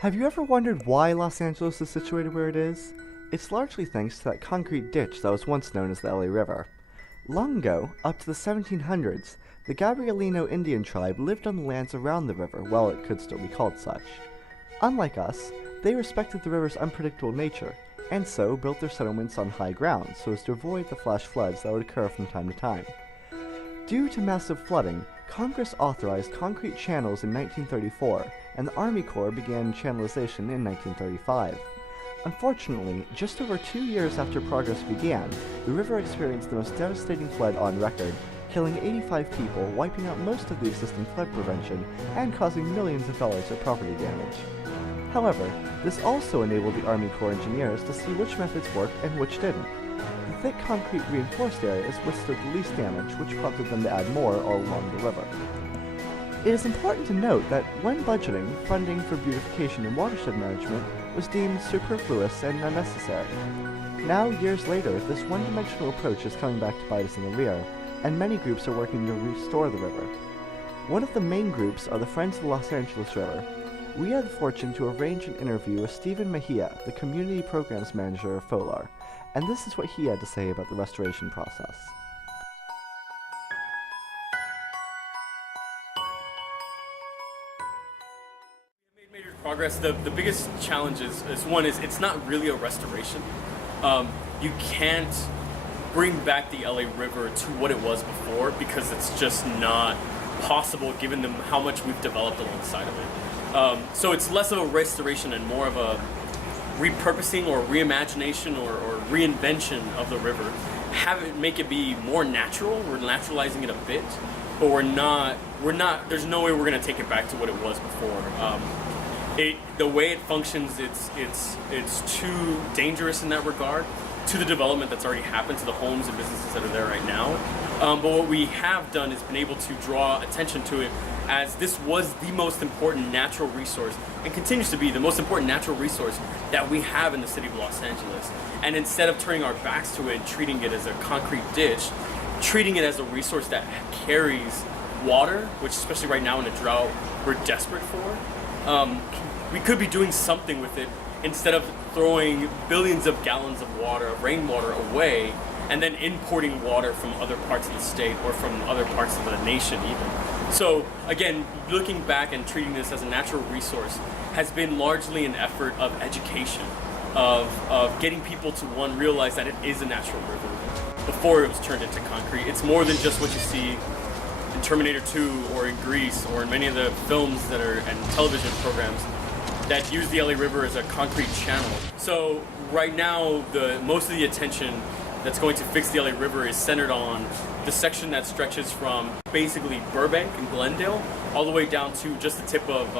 Have you ever wondered why Los Angeles is situated where it is? It's largely thanks to that concrete ditch that was once known as the LA River. Long ago, up to the 1700s, the Gabrielino Indian tribe lived on the lands around the river while it could still be called such. Unlike us, they respected the river's unpredictable nature, and so built their settlements on high ground so as to avoid the flash floods that would occur from time to time. Due to massive flooding, Congress authorized concrete channels in 1934, and the Army Corps began channelization in 1935. Unfortunately, just over 2 years after progress began, the river experienced the most devastating flood on record, killing 85 people, wiping out most of the existing flood prevention, and causing millions of dollars of property damage. However, this also enabled the Army Corps engineers to see which methods worked and which didn't. The thick concrete reinforced areas withstood the least damage, which prompted them to add more all along the river. It is important to note that when budgeting, funding for beautification and watershed management was deemed superfluous and unnecessary. Now, years later, this one-dimensional approach is coming back to bite us in the rear, and many groups are working to restore the river. One of the main groups are the Friends of the Los Angeles River. We had the fortune to arrange an interview with Stephen Mejia, the Community Programs Manager of FOLAR, and this is what he had to say about the restoration process. We made major progress. The biggest challenge is it's not really a restoration. You can't bring back the LA River to what it was before because it's just not possible given how much we've developed alongside of it. So it's less of a restoration and more of a repurposing or reimagination or reinvention of the river. Make it be more natural. We're naturalizing it a bit, but we're not, there's no way we're gonna take it back to what it was before. The way it functions, it's too dangerous in that regard to the development that's already happened, to the homes and businesses that are there right now. But what we have done is been able to draw attention to it as this was the most important natural resource and continues to be the most important natural resource that we have in the city of Los Angeles. And instead of turning our backs to it and treating it as a concrete ditch, treating it as a resource that carries water, which especially right now in a drought, we're desperate for. We could be doing something with it instead of throwing billions of gallons of water, of rainwater away, and then importing water from other parts of the state or from other parts of the nation even. So again, looking back and treating this as a natural resource has been largely an effort of education, of getting people to, one, realize that it is a natural river before it was turned into concrete. It's more than just what you see in Terminator 2 or in Grease or in many of the films that are and television programs that use the LA River as a concrete channel. So right now, most of the attention that's going to fix the LA River is centered on the section that stretches from basically Burbank and Glendale all the way down to just the tip of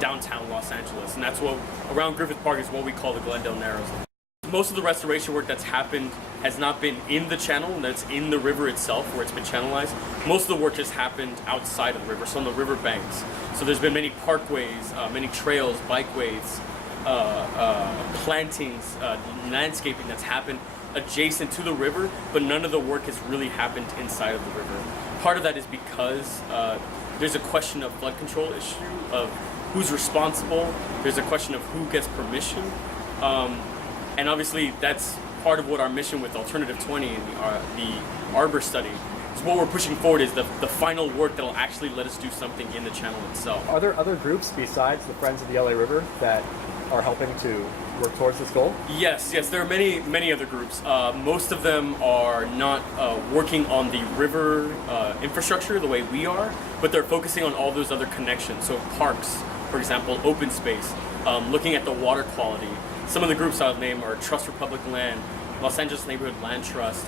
downtown Los Angeles. And that's what, around Griffith Park, is what we call the Glendale Narrows. Most of the restoration work that's happened has not been in the channel, that's in the river itself where it's been channelized. Most of the work has happened outside of the river, so on the river banks. So there's been many parkways, many trails, bikeways, plantings, landscaping that's happened adjacent to the river, but none of the work has really happened inside of the river. Part of that is because there's a question of flood control issue, of who's responsible, there's a question of who gets permission, and obviously that's part of what our mission with Alternative 20 and the Arbor study is. What we're pushing forward is the final work that will actually let us do something in the channel itself. Are there other groups besides the Friends of the LA River that are helping to work towards this goal? Yes, there are many other groups. Most of them are not working on the river infrastructure the way we are, but they're focusing on all those other connections. So parks, for example, open space, looking at the water quality. Some of the groups I'll name are Trust Republic Land, Los Angeles Neighborhood Land Trust,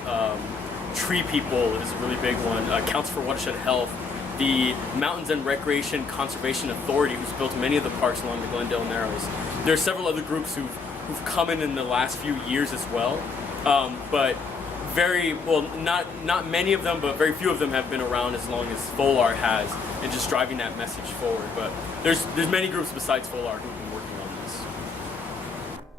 Tree People is a really big one, Council for Watershed Health, the Mountains and Recreation Conservation Authority, who's built many of the parks along the Glendale Narrows. There are several other groups who've come in the last few years as well, but not many of them, but very few of them have been around as long as FOLAR has, and just driving that message forward. But there's many groups besides FOLAR who've been working on this.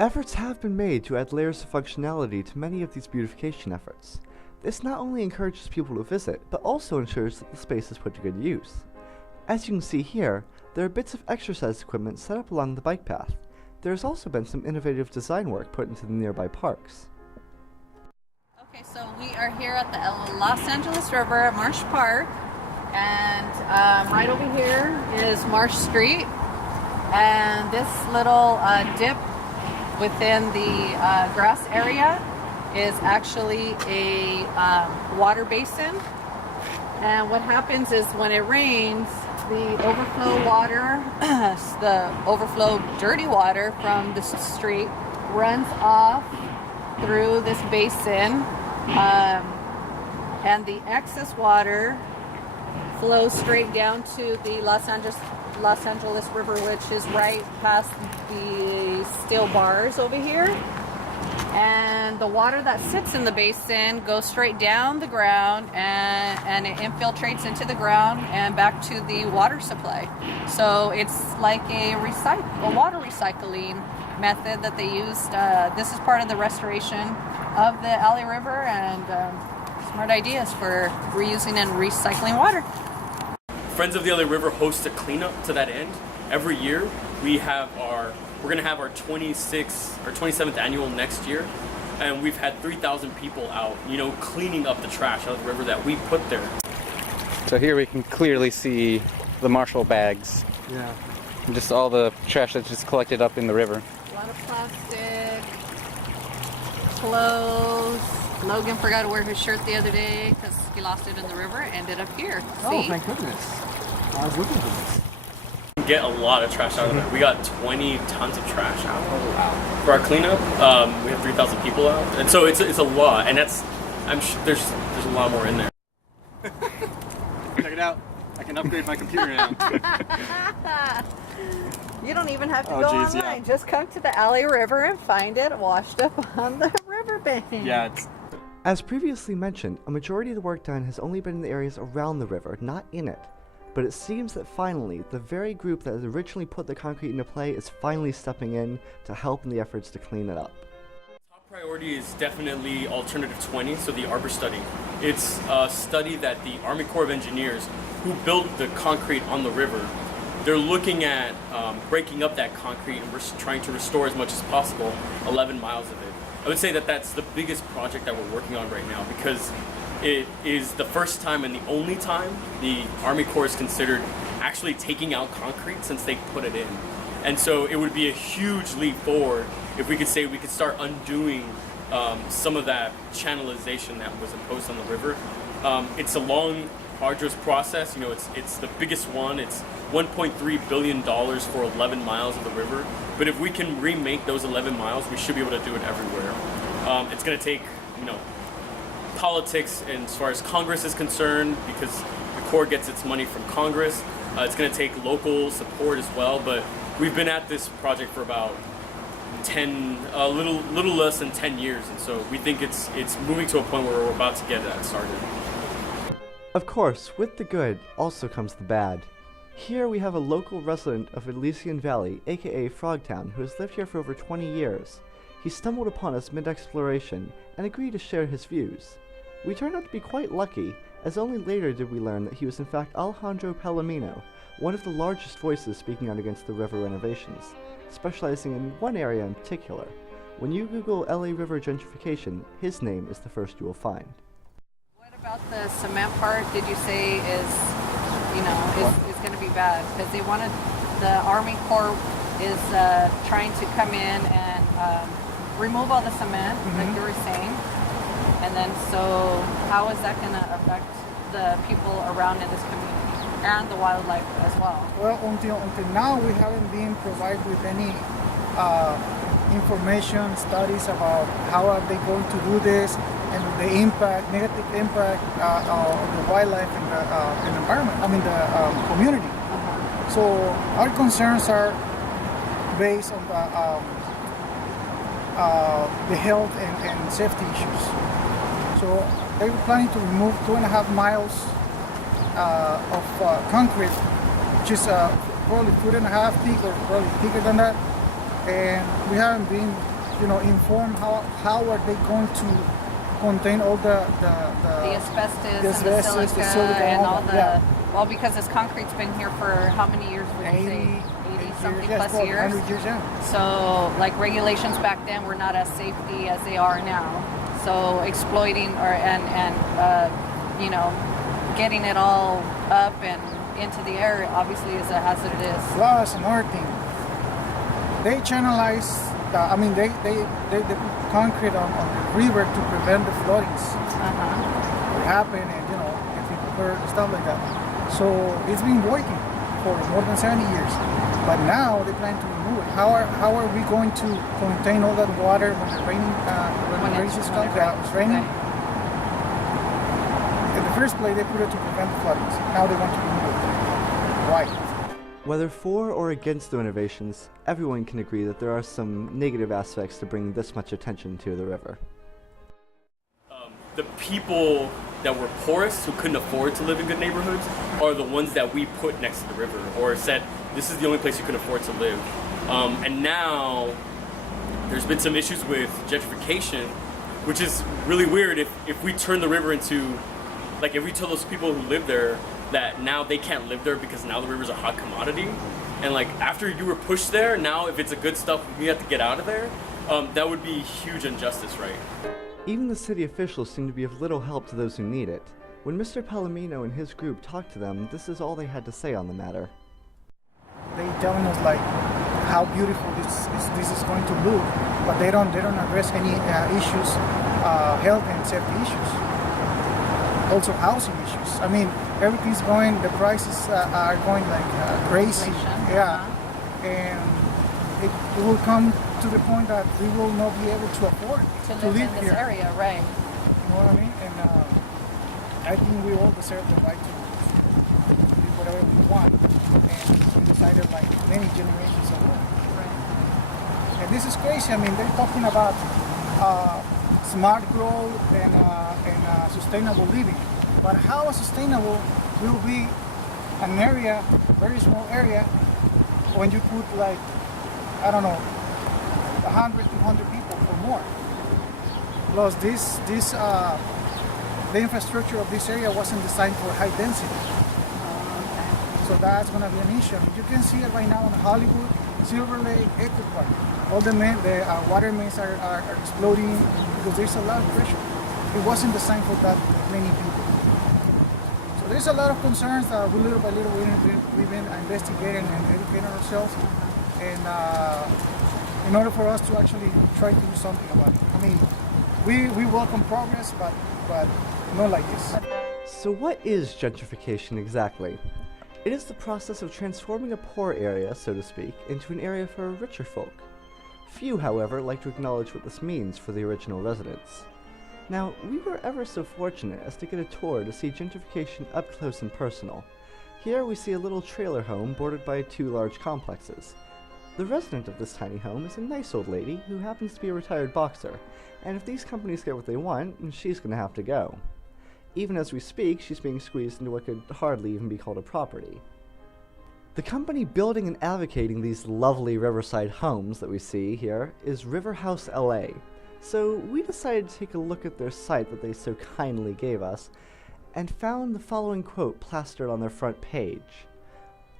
Efforts have been made to add layers of functionality to many of these beautification efforts. This not only encourages people to visit, but also ensures that the space is put to good use. As you can see here, there are bits of exercise equipment set up along the bike path. There has also been some innovative design work put into the nearby parks. Okay, so we are here at the Los Angeles River at Marsh Park, and right over here is Marsh Street, and this little dip within the grass area is actually a water basin. And what happens is when it rains, the overflow water, the overflow dirty water from the street runs off through this basin, and the excess water flows straight down to the Los Angeles River, which is right past the steel bars over here. And the water that sits in the basin goes straight down the ground, and it infiltrates into the ground and back to the water supply. So it's like a water recycling method that they used. This is part of the restoration of the LA River, and smart ideas for reusing and recycling water. Friends of the LA River host a cleanup to that end. Every year we're going to have our 27th annual next year, and we've had 3,000 people out, cleaning up the trash out of the river that we put there. So here we can clearly see the Marshall bags. Yeah. And just all the trash that's just collected up in the river. A lot of plastic, clothes. Logan forgot to wear his shirt the other day because he lost it in the river. Ended up here. Oh, See? thank goodness. I was looking for this. Get a lot of trash out of there. We got 20 tons of trash out. Oh, wow. For our cleanup. We have 3,000 people out, and so it's a lot, and I'm sure there's a lot more in there. Check it out. I can upgrade my computer now. You don't even have to Oh, go geez, online. yeah. Just come to the LA River and find it washed up on the riverbank. Yeah, it's... As previously mentioned, a majority of the work done has only been in the areas around the river, not in it. But it seems that finally, the very group that had originally put the concrete into play is finally stepping in to help in the efforts to clean it up. Top priority is definitely Alternative 20, so the Arbor study. It's a study that the Army Corps of Engineers, who built the concrete on the river, they're looking at breaking up that concrete and trying to restore as much as possible 11 miles of it. I would say that that's the biggest project that we're working on right now, because it is the first time and the only time the Army Corps is considered actually taking out concrete since they put it in. And so it would be a huge leap forward if we could say we could start undoing some of that channelization that was imposed on the river. It's a long, arduous process. It's the biggest one. It's $1.3 billion for 11 miles of the river. But if we can remake those 11 miles, we should be able to do it everywhere. It's going to take, politics, and as far as Congress is concerned, because the Corps gets its money from Congress. It's going to take local support as well. But we've been at this project for about a little less than 10 years, and so we think it's moving to a point where we're about to get that started. Of course, with the good also comes the bad. Here we have a local resident of Elysian Valley, aka Frogtown, who has lived here for over 20 years. He stumbled upon us mid-exploration and agreed to share his views. We turned out to be quite lucky, as only later did we learn that he was in fact Alejandro Palomino, one of the largest voices speaking out against the river renovations, specializing in one area in particular. When you Google LA River gentrification, his name is the first you will find. What about the cement part? Did you say is going to be bad? Because the Army Corps is trying to come in and remove all the cement, like you were saying. And then, so how is that going to affect the people around in this community and the wildlife as well? Well, until now, we haven't been provided with any information, studies about how are they going to do this and the negative impact on the wildlife and the environment, the community. So our concerns are based on the health and safety issues. So they were planning to remove 2.5 miles of concrete, which is probably 4.5 feet or probably thicker than that. And we haven't been, informed how are they going to contain all the asbestos and the silica and all the Well, because this concrete's been here for how many years would you say? 80 something yes, plus well, years. 100 years, yeah. So, like regulations back then were not as safety as they are now. So exploiting you know, getting it all up and into the air obviously is a hazardous. Plus, another thing, they channelize. They put concrete on the river to prevent the floodings. It happened, and you know, if people hurt and stuff like that. So it's been working for more than 70 years. But now they plan to remove it. How are we going to contain all that water when the raining when the rains come? It's raining. Okay. In the first place, they put it to prevent the floodings. Now they want to remove it. Why? Whether for or against the renovations, everyone can agree that there are some negative aspects to bringing this much attention to the river. The people that were poorest, who couldn't afford to live in good neighborhoods, are the ones that we put next to the river, or said, this is the only place you can afford to live. And now, there's been some issues with gentrification, which is really weird if we turn the river into, like if we tell those people who live there that now they can't live there because now the river's a hot commodity, and like after you were pushed there, now if it's a good stuff, we have to get out of there, that would be huge injustice, right? Even the city officials seem to be of little help to those who need it. When Mr. Palomino and his group talked to them, this is all they had to say on the matter. They telling us like how beautiful this is going to look, but they don't address any issues, health and safety issues, also housing issues. I mean, everything's going, the prices are going like crazy. Inflation. Yeah, and it will come to the point that we will not be able to afford To live in live this here. area, right? You know what I mean? And I think we all deserve the right to do whatever we want. And we decided like many generations ago. Right. And this is crazy. I mean, they're talking about smart growth and sustainable living. But how sustainable will be an area, very small area, when you put like, I don't know, 100, 200 people or more. Plus the infrastructure of this area wasn't designed for high density. So that's going to be an issue. You can see it right now in Hollywood, Silver Lake, Echo Park. All the water mains are exploding because there's a lot of pressure. It wasn't designed for that many people. So there's a lot of concerns that little by little we've been investigating and educating ourselves. And in order for us to actually try to do something about it. I mean, we welcome progress, but not like this. So what is gentrification exactly? It is the process of transforming a poor area, so to speak, into an area for richer folk. Few, however, like to acknowledge what this means for the original residents. Now, we were ever so fortunate as to get a tour to see gentrification up close and personal. Here we see a little trailer home bordered by 2 large complexes. The resident of this tiny home is a nice old lady who happens to be a retired boxer, and if these companies get what they want, she's gonna have to go. Even as we speak, she's being squeezed into what could hardly even be called a property. The company building and advocating these lovely riverside homes that we see here is River House LA. So we decided to take a look at their site that they so kindly gave us, and found the following quote plastered on their front page.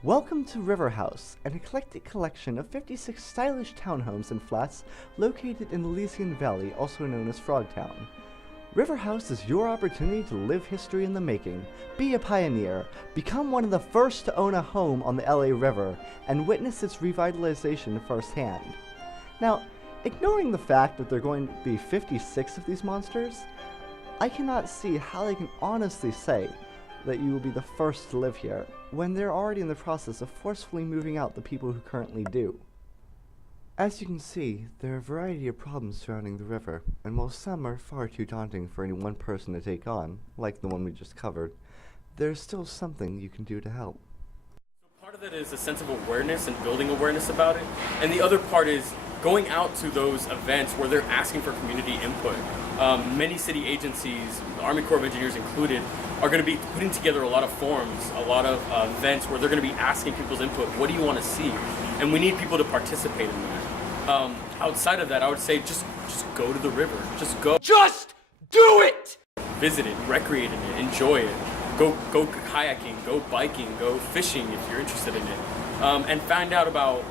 Welcome to River House, an eclectic collection of 56 stylish townhomes and flats located in the Elysian Valley, also known as Frogtown. River House is your opportunity to live history in the making, be a pioneer, become one of the first to own a home on the LA River, and witness its revitalization firsthand. Now, ignoring the fact that there are going to be 56 of these monsters, I cannot see how they can honestly say that you will be the first to live here, when they're already in the process of forcefully moving out the people who currently do. As you can see, there are a variety of problems surrounding the river, and while some are far too daunting for any one person to take on, like the one we just covered, there's still something you can do to help. So part of that is a sense of awareness and building awareness about it, and the other part is going out to those events where they're asking for community input. Many city agencies, the Army Corps of Engineers included, are going to be putting together a lot of forums, a lot of events where they're going to be asking people's input. What do you want to see? And we need people to participate in that. Outside of that, I would say just go to the river. Just go. Just do it! Visit it, recreate in it, enjoy it. Go kayaking, go biking, go fishing if you're interested in it, and find out about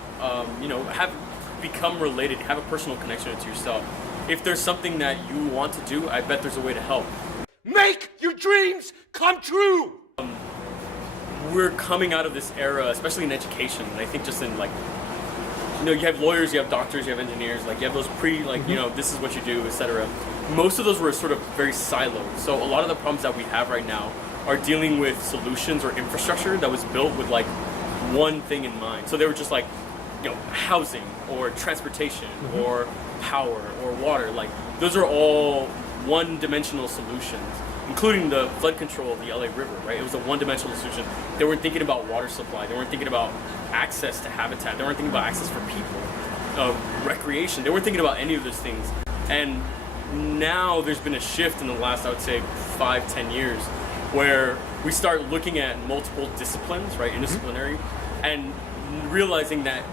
become related, have a personal connection to yourself. If there's something that you want to do, I bet there's a way to help. Make your dreams come true! We're coming out of this era, especially in education, and I think just in you have lawyers, you have doctors, you have engineers, you have those this is what you do, etc. Most of those were sort of very siloed. So a lot of the problems that we have right now are dealing with solutions or infrastructure that was built with one thing in mind. So they were just housing or transportation or power or water. Those are all one-dimensional solutions, including the flood control of the LA River, right? It was a one-dimensional solution. They weren't thinking about water supply. They weren't thinking about access to habitat. They weren't thinking about access for people, recreation. They weren't thinking about any of those things. And now there's been a shift in the last, I would say, 5-10 years, where we start looking at multiple disciplines, right, interdisciplinary, and realizing that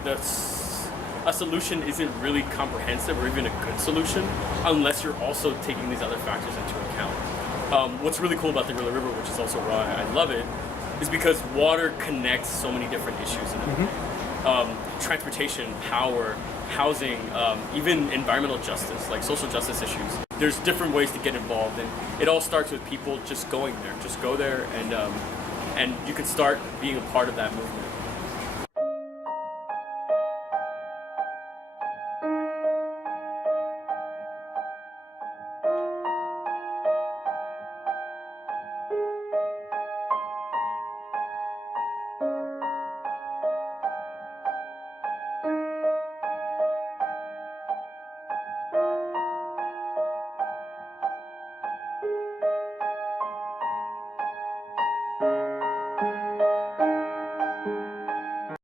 a solution isn't really comprehensive or even a good solution unless you're also taking these other factors into account. What's really cool about the Gila River, which is also why I love it, is because water connects so many different issues in it. Transportation, power, housing, even environmental justice, social justice issues. There's different ways to get involved, and it all starts with people just going there. Just go there, and you can start being a part of that movement.